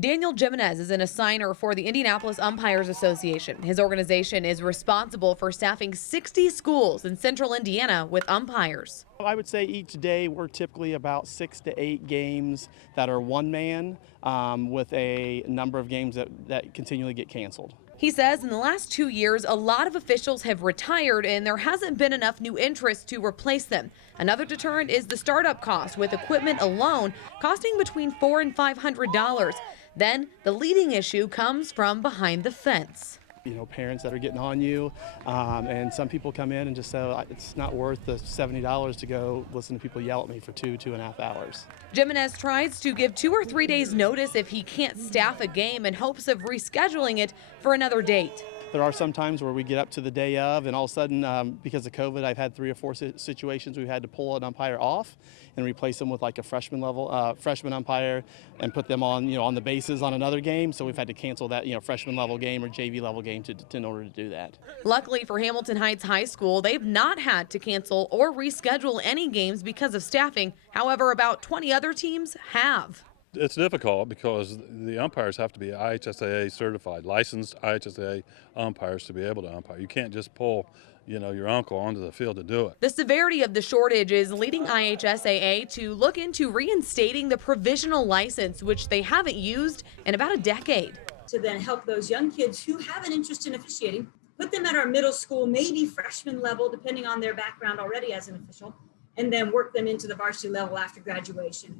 Daniel Jimenez is an assigner for the Indianapolis Umpires Association. His organization is responsible for staffing 60 schools in central Indiana with umpires. I would say each day we're typically about 6 to 8 games that are one man with a number of games that continually get canceled. He says in the last 2 years, a lot of officials have retired and there hasn't been enough new interest to replace them. Another deterrent is the startup cost, with equipment alone costing between $400 and $500. Then the leading issue comes from behind the fence. You know, parents that are getting on you, and some people come in and just say it's not worth the $70 to go listen to people yell at me for 2.5 hours. Jimenez tries to give 2 or 3 days notice if he can't staff a game in hopes of rescheduling it for another date. There are some times where we get up to the day of, and all of a sudden, because of COVID, I've had 3 or 4 situations we've had to pull an umpire off and replace them with like a freshman umpire and put them on the bases on another game. So we've had to cancel that freshman level game or JV level game in order to do that. Luckily for Hamilton Heights High School, they've not had to cancel or reschedule any games because of staffing. However, about 20 other teams have. It's difficult because the umpires have to be IHSAA certified, licensed IHSAA umpires to be able to umpire. You can't just pull, your uncle onto the field to do it. The severity of the shortage is leading IHSAA to look into reinstating the provisional license, which they haven't used in about a decade. To then help those young kids who have an interest in officiating, put them at our middle school, maybe freshman level, depending on their background already as an official, and then work them into the varsity level after graduation.